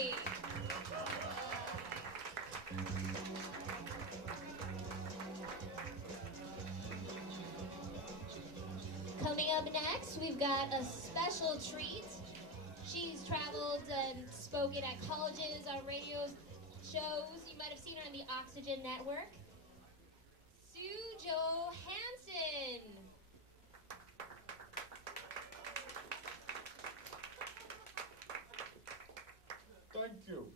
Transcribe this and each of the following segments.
everybody. Coming up next, we've got a special treat. She's traveled and spoken at colleges, on radio shows. You might have seen her on the Oxygen Network. Johansen. Thank you.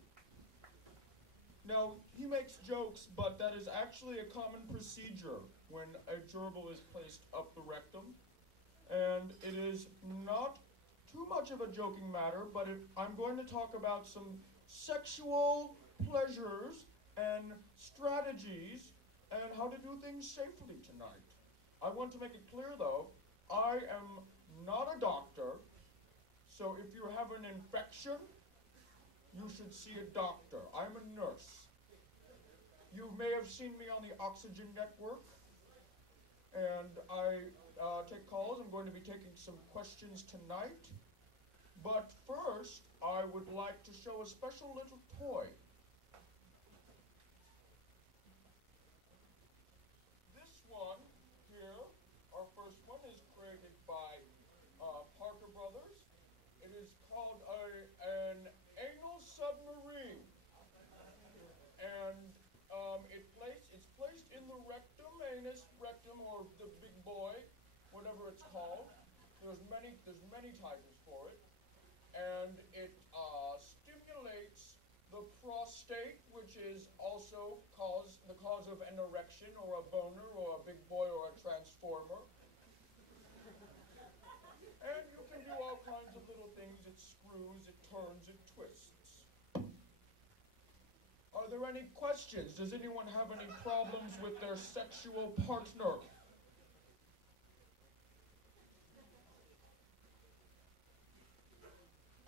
Now, he makes jokes, but that is actually a common procedure when a gerbil is placed up the rectum. And it is not too much of a joking matter, but I'm going to talk about some sexual pleasures and strategies and how to do things safely tonight. I want to make it clear, though, I am not a doctor, so if you have an infection, you should see a doctor. I'm a nurse. You may have seen me on the Oxygen Network, and I take calls. I'm going to be taking some questions tonight. But first, I would like to show a special little toy. This one here, our first one, is created by Parker Brothers. It is called an anal submarine. And it's placed in the rectum, anus, rectum, or the big boy, whatever it's called. There's many titles for it. And it stimulates the prostate, which is also the cause of an erection or a boner or a big boy or a transformer. And you can do all kinds of little things. It screws, it turns, it twists. Are there any questions? Does anyone have any problems with their sexual partner?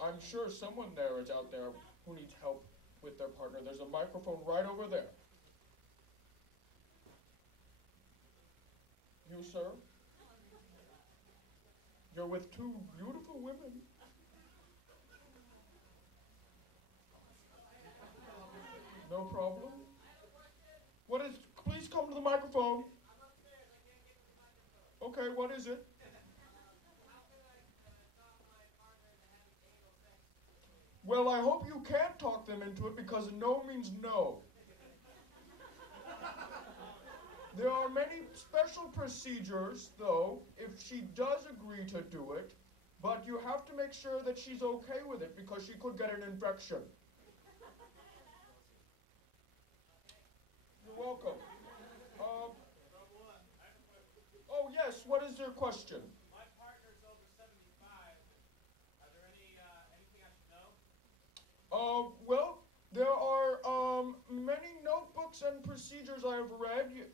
I'm sure someone there is out there who needs help with their partner. There's a microphone right over there. You, sir? You're with two beautiful women. No problem. Please come to the microphone. Okay, what is it? Well, I hope you can talk them into it, because no means no. There are many special procedures, though, if she does agree to do it, but you have to make sure that she's okay with it, because she could get an infection. You're welcome. Oh, yes, what is your question? My partner's over 75. Are there anything I should know? Well, there are many notebooks and procedures I have read.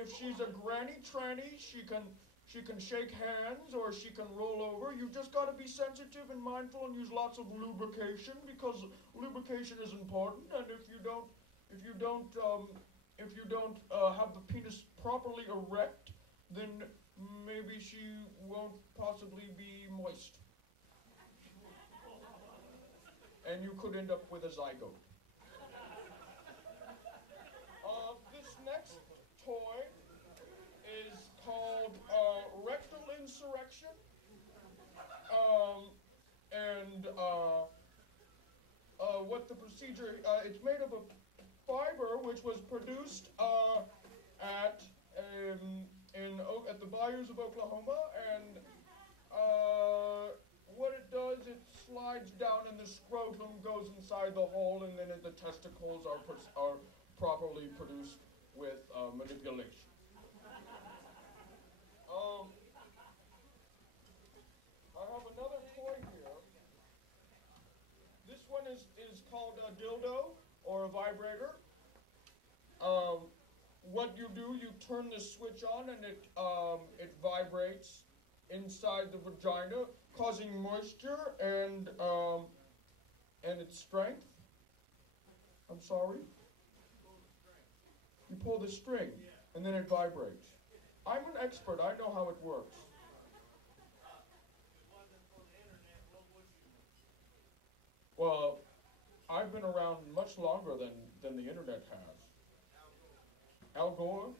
If she's a granny tranny, she can shake hands or she can roll over. You've just got to be sensitive and mindful and use lots of lubrication, because lubrication is important. And if you don't have the penis properly erect, then maybe she won't possibly be moist. And you could end up with a zygote. This next toy is called rectal insurrection. What the procedure, it's made of a fiber which was produced at the bayous of Oklahoma, and what it does, it slides down and the scrotum goes inside the hole, and then the testicles are properly produced with manipulation. I have another toy here. This one is called a dildo or a vibrator. What you do, you turn the switch on and it vibrates inside the vagina, causing moisture and its strength. I'm sorry? You pull the string and then it vibrates. I'm an expert. I know how it works. Well, I I've been around much longer than the internet has. Al Gore?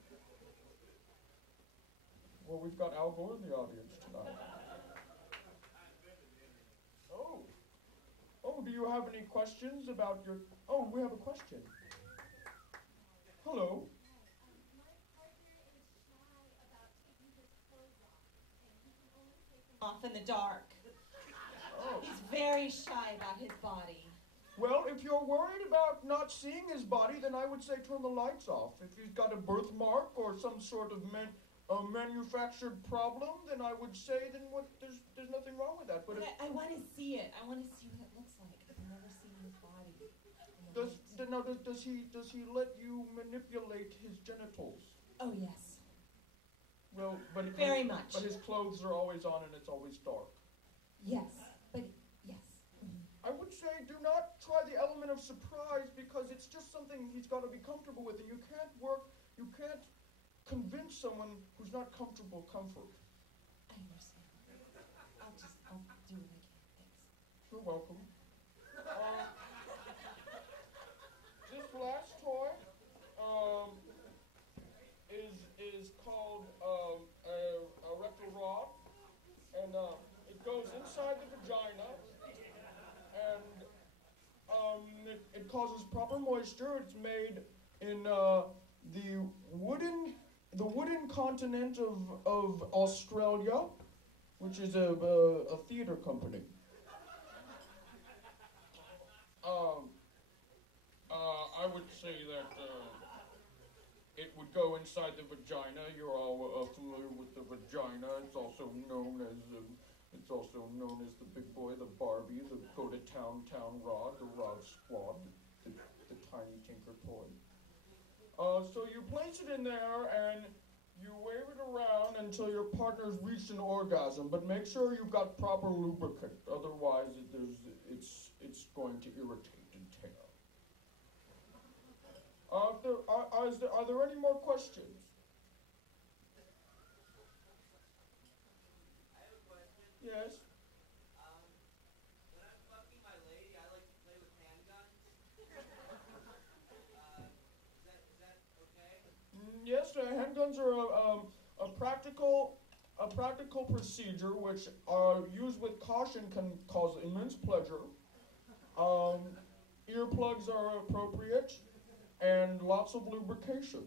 Well, we've got Al Gore in the audience tonight. Oh. Oh, do you have any questions about your... Oh, we have a question. Hello. Off in the dark. Oh. He's very shy about his body. Well, if you're worried about not seeing his body, then I would say turn the lights off. If he's got a birthmark or some sort of manufactured problem, then I would say there's nothing wrong with that. But I want to see it. I want to see what it looks like. I've never seen his body. does he let you manipulate his genitals? Oh yes. Well, but very much. But his clothes are always on and it's always dark. Yes, but yes. I would say do not try the element of surprise because it's just something he's got to be comfortable with, and you can't convince someone who's not comfortable comfort. I understand. I'll do what I can. Thanks. You're welcome. This last toy is called a rectal rod, and it goes inside the vagina, and it causes proper moisture. It's made in the wooden continent of Australia, which is a theater company. I would say that it would go inside the vagina. You're all familiar with the vagina. It's also known as the big boy, the Barbie, the go to town rod, the Rod Squad, the tiny tinker toy. So you place it in there and you wave it around until your partner's reached an orgasm, but make sure you've got proper lubricant. Otherwise, it's going to irritate and tear. Are there any more questions? I have a question. Yes. When I'm fucking my lady, I like to play with handguns. Is that okay? Yes, handguns are a practical procedure which, used with caution, can cause immense pleasure. Earplugs are appropriate, and lots of lubrication.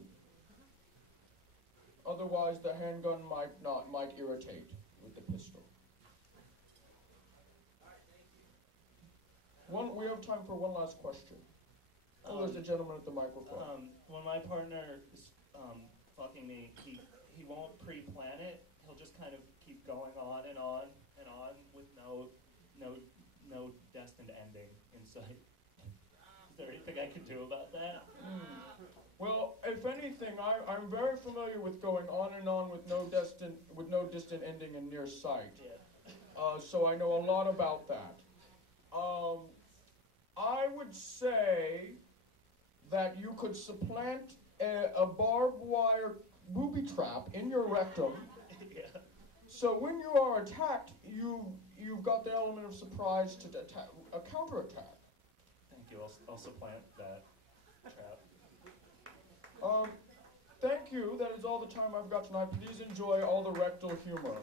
Otherwise, the handgun might irritate with the pistol. We have time for one last question. There's a gentleman at the microphone. When my partner is fucking me, he won't pre-plan it. He'll just kind of keep going on and on and on with no destined ending in sight. Is there anything I can do about that? Well, if anything, I'm very familiar with going on and on with no distant ending in near sight. Yeah. So I know a lot about that. I would say that you could supplant a barbed wire booby trap in your rectum. Yeah. So when you are attacked, you've got the element of surprise to attack, a counterattack. Thank you. I'll supplant that trap. Thank you. That is all the time I've got tonight. Please enjoy all the rectal humor.